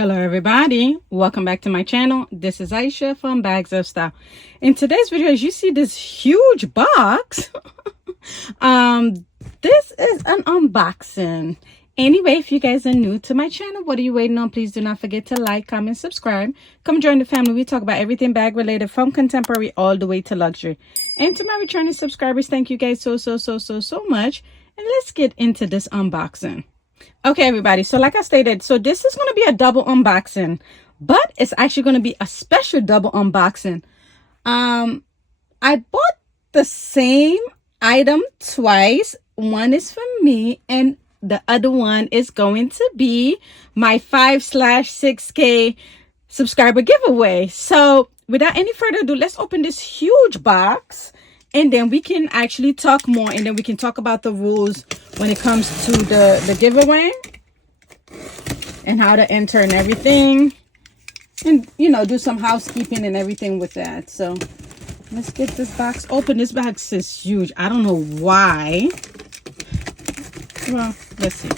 Hello everybody, welcome back to my channel. This is Aisha from Bags of Style. In today's video, as you see this huge box, this is an unboxing. Anyway, if you guys are new to my channel, what are you waiting on? Please do not forget to like, comment, subscribe. Come join the family. We talk about everything bag related, from contemporary all the way to luxury. And to my returning subscribers, thank you guys so much. And let's get into this unboxing. Okay, everybody, so like I stated, so this is going to be a double unboxing, but it's actually going to be a special double unboxing. I bought the same item twice. One is for me and the other one is going to be my 5/6K subscriber giveaway. So without any further ado, let's open this huge box and then we can actually talk more, and then we can talk about the rules when it comes to the giveaway and how to enter and everything, and you know, do some housekeeping and everything with that. So let's get this box open. This box is huge. I don't know why. Well, let's see.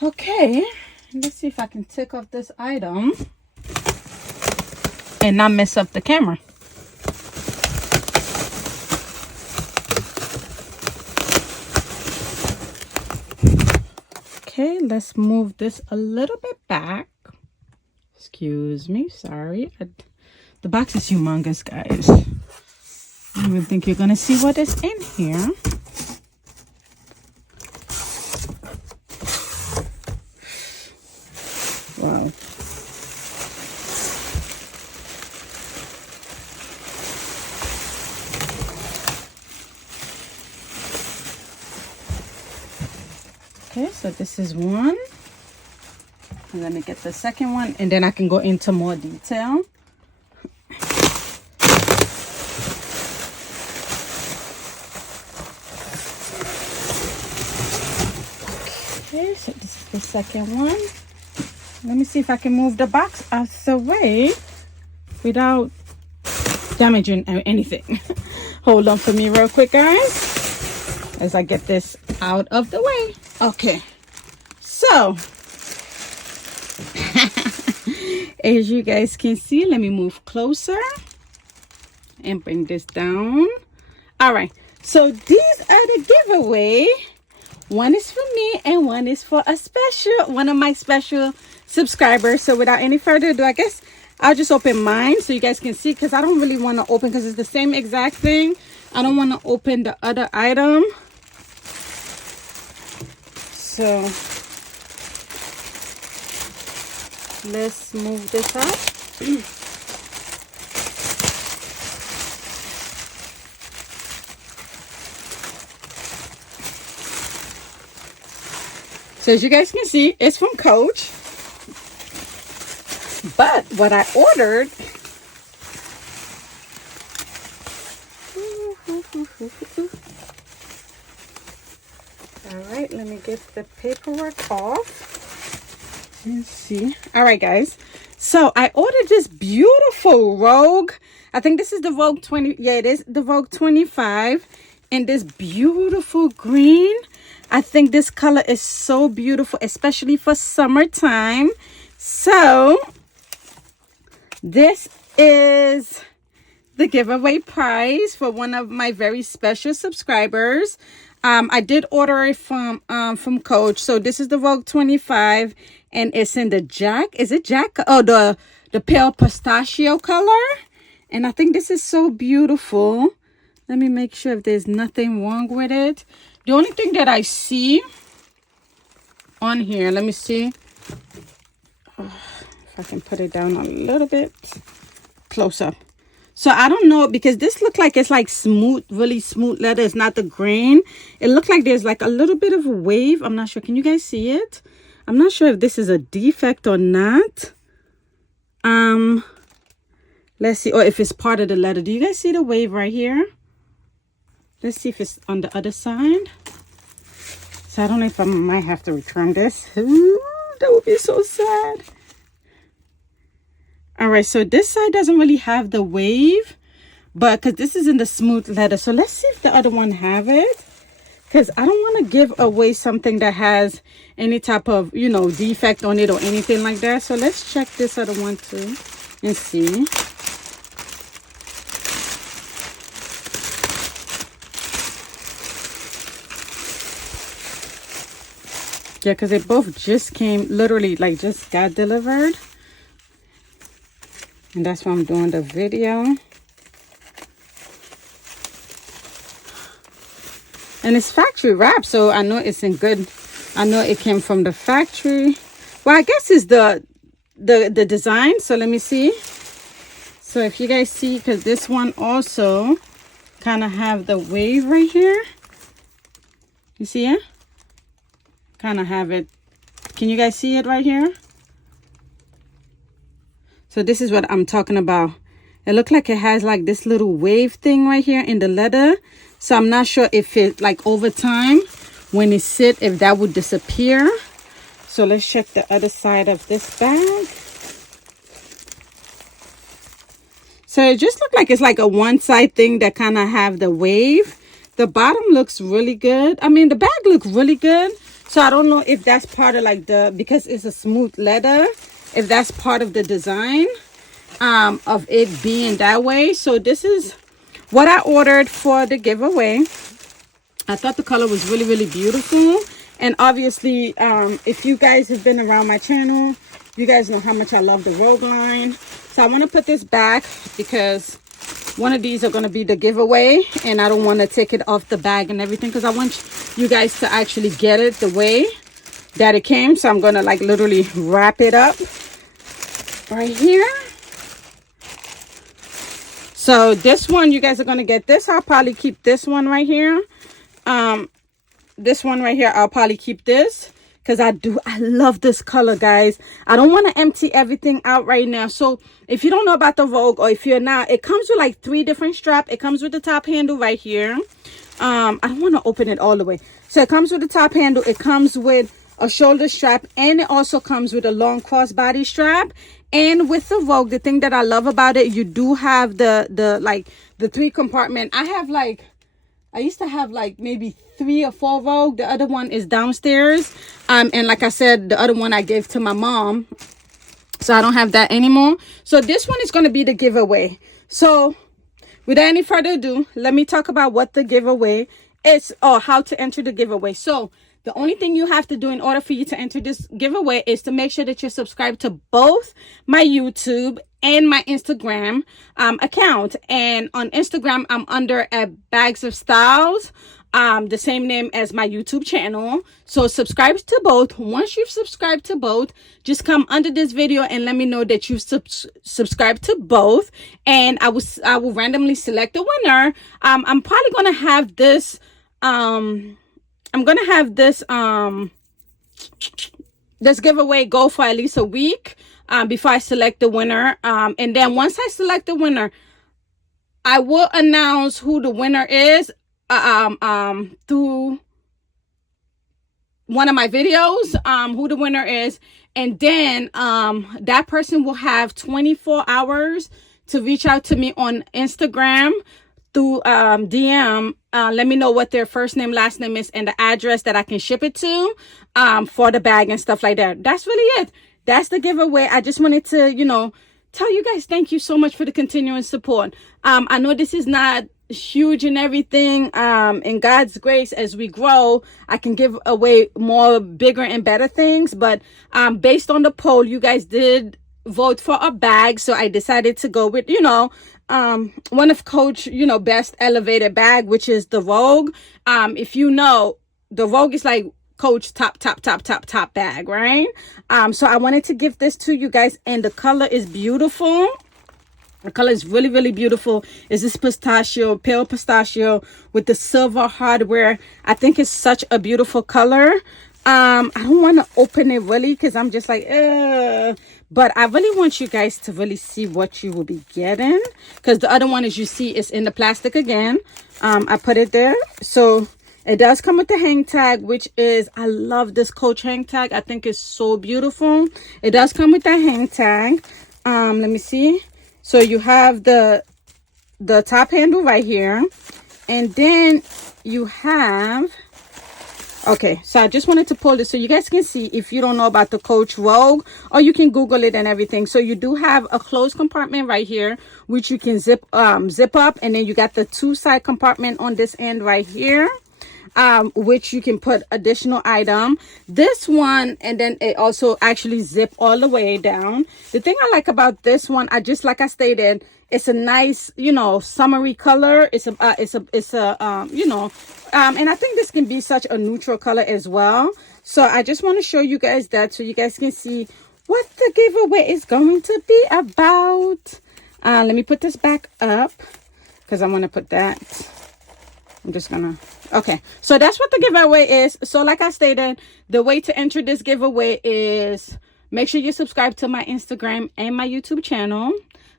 Okay, let's see if I can take off this item and not mess up the camera. Okay, let's move this a little bit back. Excuse me, sorry. The box is humongous, guys. I don't even think you're gonna see what is in here. Wow. Okay, so this is one. And let me get the second one, and then I can go into more detail. Okay, so this is the second one. Let me see if I can move the box out of the way without damaging anything. Hold on for me real quick, guys, as I get this out of the way. Okay, so as you guys can see, let me move closer and bring this down. All right, so these are the giveaway. One is for me and one is for one of my special subscribers. So without any further ado, I guess I'll just open mine so you guys can see, because I don't really want to open, because it's the same exact thing. I don't want to open the other item. So let's move this up. So as you guys can see, it's from Coach. But what I ordered, all right, let me get the paperwork off. Let's see. All right, guys. So I ordered this beautiful Vogue. I think this is the Vogue 20. Yeah, it is the Vogue 25. And this beautiful green. I think this color is so beautiful, especially for summertime. So this is the giveaway prize for one of my very special subscribers. I did order it from Coach. So this is the Vogue 25, and it's in the Jack. Is it Jack? Oh, the pale pistachio color. And I think this is so beautiful. Let me make sure if there's nothing wrong with it. The only thing that I see on here, let me see if I can put it down a little bit close up. So I don't know, because this looked like it's like smooth, really smooth leather. It's not the grain. It looked like there's like a little bit of a wave. I'm not sure. Can you guys see it? I'm not sure if this is a defect or not. Let's see. Or if it's part of the leather. Do you guys see the wave right here? Let's see if it's on the other side. So I don't know if I might have to return this. Ooh, that would be so sad. All right, so this side doesn't really have the wave, but because this is in the smooth leather. So let's see if the other one have it. because I don't want to give away something that has any type of, you know, defect on it or anything like that. So let's check this other one too and see. Yeah, because they both just came, literally, like, just got delivered. And that's why I'm doing the video. And it's factory wrap, so I know it's in good. I know it came from the factory. Well, I guess it's the design. So let me see. So if you guys see, because this one also kind of have the wave right here. You see it? Kind of have it. Can you guys see it right here? So this is what I'm talking about. It looks like it has like this little wave thing right here in the leather. So I'm not sure if it, like, over time when it sit, if that would disappear. So let's check the other side of this bag. So it just looks like it's like a one side thing that kind of have the wave. The bottom looks really good. I mean, the bag looks really good. So I don't know if that's part of like the, because it's a smooth leather, if that's part of the design of it being that way. So this is what I ordered for the giveaway. I thought the color was really, really beautiful. And obviously, if you guys have been around my channel, you guys know how much I love the Rogue line. So I want to put this back because one of these are going to be the giveaway. And I don't want to take it off the bag and everything, because I want you guys to actually get it the way that it came. So I'm going to like literally wrap it up right here. So this one, you guys are going to get this. I'll probably keep this one right here. This one right here, I'll probably keep this because I love this color, guys. I don't want to empty everything out right now. So if you don't know about the Vogue, or if you're not, it comes with like 3 different straps. It comes with the top handle right here. I don't want to open it all the way. So it comes with the top handle. It comes with a shoulder strap, and it also comes with a long crossbody strap. And with the Vogue, the thing that I love about it, you do have the like the 3 compartment. I used to have like maybe 3 or 4 Vogue. The other one is downstairs. And like I said, the other one I gave to my mom. So I don't have that anymore. So this one is going to be the giveaway. So without any further ado, let me talk about what the giveaway is, or how to enter the giveaway. So the only thing you have to do in order for you to enter this giveaway is to make sure that you're subscribed to both my YouTube and my Instagram account. And on Instagram, I'm under at Bags of Styles, the same name as my YouTube channel. So subscribe to both. Once you've subscribed to both, just come under this video and let me know that you've subscribed to both, and I will randomly select a winner. I'm probably gonna have this this giveaway go for at least a week before I select the winner. And then once I select the winner, I will announce who the winner is through one of my videos, who the winner is. And then that person will have 24 hours to reach out to me on Instagram through DM. Let me know what their first name, last name is, and the address that I can ship it to for the bag and stuff like that. That's really it. That's the giveaway. I just wanted to, you know, tell you guys thank you so much for the continuing support. I know this is not huge and everything. In God's grace, as we grow, I can give away more bigger and better things. But based on the poll, you guys did vote for a bag, so I decided to go with, you know, one of Coach, you know, best elevated bag, which is the Vogue. If you know, the Vogue is like Coach top bag, right? So I wanted to give this to you guys, and the color is beautiful. The color is really, really beautiful. Is this pistachio, pale pistachio with the silver hardware. I think it's such a beautiful color. I don't want to open it really because I'm just like, but I really want you guys to really see what you will be getting, because the other one, as you see, is in the plastic again. I put it there. So it does come with the hang tag, which is, I love this Coach hang tag. I think it's so beautiful. It does come with that hang tag. Let me see. So you have the top handle right here, and then you have Okay, so I just wanted to pull this so you guys can see if you don't know about the Coach Rogue, or you can Google it and everything. So you do have a closed compartment right here, which you can zip up, and then you got the 2 side compartment on this end right here, which you can put additional item. This one, and then it also actually zip all the way down. The thing I like about this one, like I stated, it's a nice, you know, summery color. It's a you know, and I think this can be such a neutral color as well. So I just want to show you guys that so you guys can see what the giveaway is going to be about. Let me put this back up because I want to put that. I'm just gonna, okay, so that's what the giveaway is. So like I stated, the way to enter this giveaway is make sure you subscribe to my Instagram and my YouTube channel.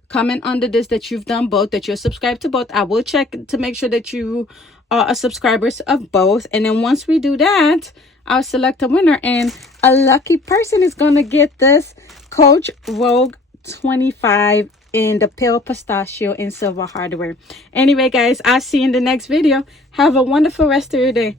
Comment under this that you've done both, that you're subscribed to both. I will check to make sure that you are a subscribers of both. And then once we do that, I'll select a winner, and a lucky person is going to get this Coach Rogue 25 in the pale pistachio and silver hardware. Anyway, guys, I'll see you in the next video. Have a wonderful rest of your day.